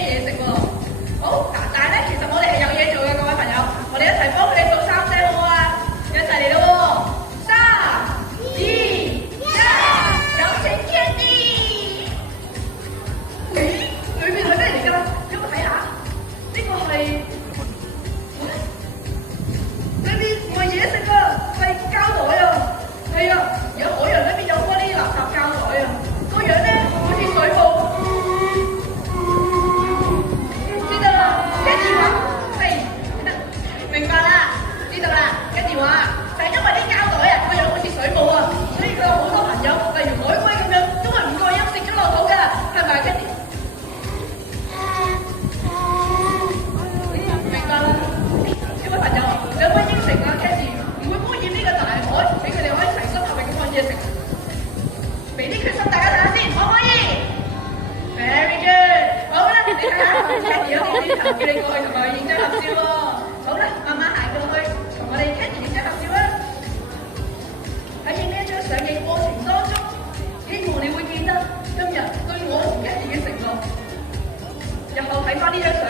嘢食喎。好嗱，但係咧，其實我哋係有嘢做嘅，各位朋友，我哋一齊幫佢哋數3聲好唔好啊？一齊嚟咯喎！3、2、1，有請 Candy。咦？裏面係咩嚟㗎？俾我睇下。呢個係裏面唔係嘢食啊，係膠袋啊。係啊，而家海洋裏面有好多呢啲垃圾膠袋啊，個樣咧好似水泡。知道啦，跟住話係明白啦，知道啦。跟住話就係因為啲膠袋啊，個樣好似水泡啊，所以佢有好多朋友，例如海龜咁樣，都係唔過癮食咗落肚㗎，係咪 Candy？明白啦。呢位朋友，兩位應承啊 Candy，唔會污染呢個大海，俾佢哋可以齊心合力咁揾嘢食。俾啲決心大家睇下先，可唔可以 ？Very good。好啦，你睇下 Candy 有啲鏡頭叫你過去同佢影張合照喎。好啦，慢慢行過去，同我哋 Candy 影張合照啦。喺影呢一張相嘅過程當中，希望你會記得今日對我同 Candy 嘅承諾。日後睇翻呢張相。